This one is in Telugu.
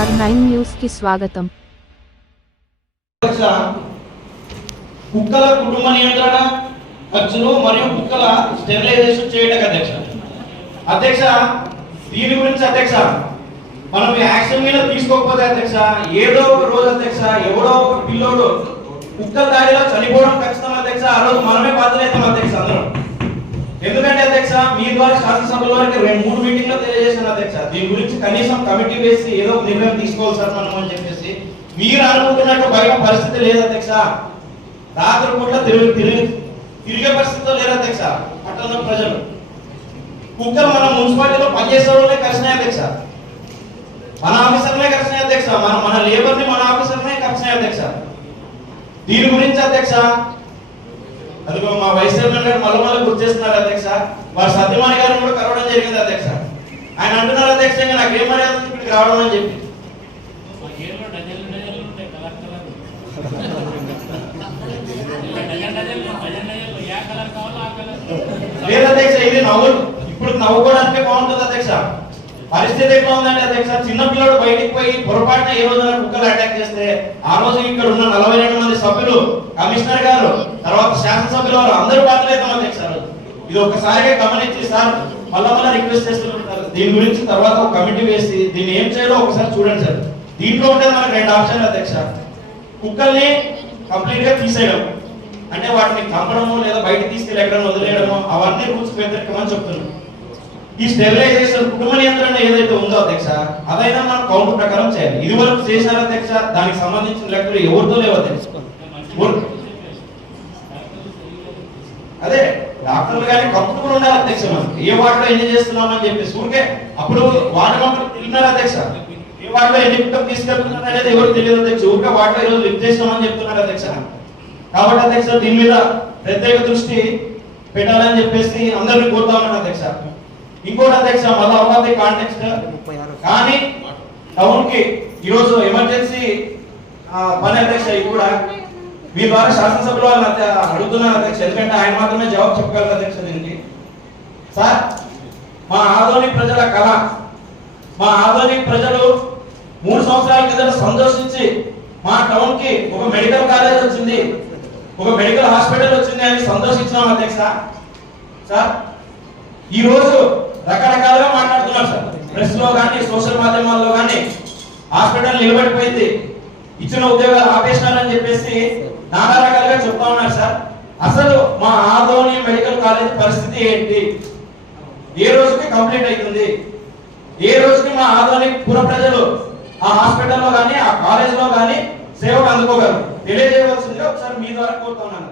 ప్రైమ్ న్యూస్కి స్వాగతం. కుక్కల కుటుంబ నియంత్రణ ఖర్చులు మరియు కుక్కల స్టెరిలైజేషన్ చేయటం అధ్యక్ష. అధ్యక్ష దీని గురించి అధ్యక్ష మనం యాక్షన్ మీద తీసుకోకపోతే అధ్యక్ష ఏదో ఒక రోజు అధ్యక్ష ఎవడో ఒక పిల్లోడు కుక్కల దాడిలో చనిపోవడం ఖచ్చితం అధ్యక్ష ఆ రోజు మనమే బాధ్యత అధ్యక్ష అందరం. ఎందుకంటే మీ ద్వారా శాసనసభలో వారికి రెండు మూడు మీటింగ్లో తెలియజేశాను అధ్యక్ష. దీని గురించి కనీసం కమిటీ వేసి ఏదో ఒక నిర్ణయం తీసుకోవాలి సార్ మనం అని చెప్పేసి మీరు అనుకుంటున్నట్టు బయట పరిస్థితి లేదు అధ్యక్ష. రాత్రి పూట తిరిగి తిరిగి తిరిగే పరిస్థితిలో లేరు అధ్యక్ష పట్టణ ప్రజలు. కుక్కలు మన మున్సిపాలిటీలో పనిచేసే వాళ్ళే కలిసినాయి అధ్యక్ష. మన ఆఫీసర్లే కలిసినాయి అధ్యక్ష. మన మన లేబర్ని మన ఆఫీసర్లే కలిసినాయి అధ్యక్ష. దీని గురించి అధ్యక్ష అదిగో మా వైస్ చైర్మన్ గారు మళ్ళీ మళ్ళీ గుర్తు చేస్తున్నారు అధ్యక్ష. వారు సత్యమాని గారిని కూడా కలవడం జరిగింది అధ్యక్ష. ఆయన అంటున్నారు అధ్యక్ష నాకు ఏం మర్యాద ఇక్కడికి రావడం అని చెప్పి. లేదు అధ్యక్ష ఇది నవ్వు ఇప్పుడు నవ్వుకోవడానికే బాగుంటుంది అధ్యక్ష. పరిస్థితి ఎట్లా ఉందంటే అధ్యక్ష చిన్నపిల్లడు బయటికి పోయి పొరపాటున ఏ రోజున కుక్కలు అటాక్ చేస్తే ఆ రోజు ఇక్కడ ఉన్న నలభై రెండు మంది సభ్యులు కమిషనర్ గారు తర్వాత శాసనసభ్యుల వారు అందరూ బాధ్యత అధ్యక్ష ఇది ఒక్కసారిగా గమనించి సార్ మళ్ళా మళ్ళీ రిక్వెస్ట్ చేస్తున్నారు దీని గురించి తర్వాత ఒక కమిటీ వేసి దీన్ని ఏం చేయాలో ఒకసారి చూడండి సార్. దీంట్లో ఉంటే మనకు రెండు ఆప్షన్లు అధ్యక్ష కుక్కల్ని కంప్లీట్గా తీసేయడం. అంటే వాటిని చంపడము లేదా బయట తీసుకెళ్ళి ఎక్కడ వదిలేయడము అవన్నీ రూల్స్ వ్యతిరేకమని చెప్తున్నాం ఈ స్టెరిలైజేషన్ కుటుంబ నియంత్రణ ఏదైతే ఉందో అధ్యక్ష అదైనా మనం కౌంటర్ ప్రకారం చేయాలి. ఇది వరకు చేశారు అధ్యక్ష? దానికి సంబంధించిన లెక్కలు ఎవరితో లేవో తెలుసుకోండి అదే డాక్టర్లు కానీ కంఫర్టబుల్ ఉండాలి అధ్యక్ష మనం ఏ వార్డులో ఎన్ని చేస్తున్నామని చెప్పేసి ఊరికే అప్పుడు వార్డు మెంబర్ తిన్నారు అధ్యక్ష? ఏ వార్డులో ఎన్ని కుటుంబం తీసుకెళ్తున్నారు అనేది ఎవరు తెలియదు అధ్యక్ష. ఊరికే వార్డులో ఈరోజు లిఫ్ట్ చేస్తామని చెప్తున్నారు అధ్యక్ష. కాబట్టి అధ్యక్ష దీని మీద ప్రత్యేక దృష్టి పెట్టాలని చెప్పేసి అందరిని కోరుతా ఉన్నాను అధ్యక్ష. ఇంకోటి అధ్యక్ష మళ్ళీ అవ్వాలి కాంటెక్స్ట్ కానీ టౌన్కి ఈరోజు ఎమర్జెన్సీ పని అధ్యక్ష ఇది కూడా మీ ద్వారా శాసనసభలో అడుగుతున్నాను అధ్యక్ష. ఎందుకంటే ఆయన మాత్రమే జవాబు చెప్పగలరు అధ్యక్ష దీనికి. సార్ మా ఆధోని ప్రజల కళ మా ఆధోని ప్రజలు మూడు సంవత్సరాల కిందట సంతోషించి మా టౌన్కి ఒక మెడికల్ కాలేజ్ వచ్చింది ఒక మెడికల్ హాస్పిటల్ వచ్చింది అని సందర్శించినాం అధ్యక్ష. సార్ ఈ రోజు రకరకాలుగా మాట్లాడుతున్నారు సార్. ప్రెస్లో కానీ సోషల్ మాధ్యమాల్లో కానీ హాస్పిటల్ నిలబడిపోయింది. ఇచ్చిన ఉద్యోగాలు ఆపేసినారని చెప్పేసి నానా రకాలుగా చెప్తా ఉన్నారు సార్. అసలు మా ఆదోని మెడికల్ కాలేజ్ పరిస్థితి ఏంటి? ఏ రోజుకి కంప్లీట్ అవుతుంది? ఏ రోజుకి మా ఆదోని పుర ప్రజలు ఆ హాస్పిటల్లో కానీ ఆ కాలేజ్లో కానీ సేవలు అందుకోగలరు? తెలియజేయవలసిందిగా ఒకసారి మీ ద్వారా కోరుతున్నాను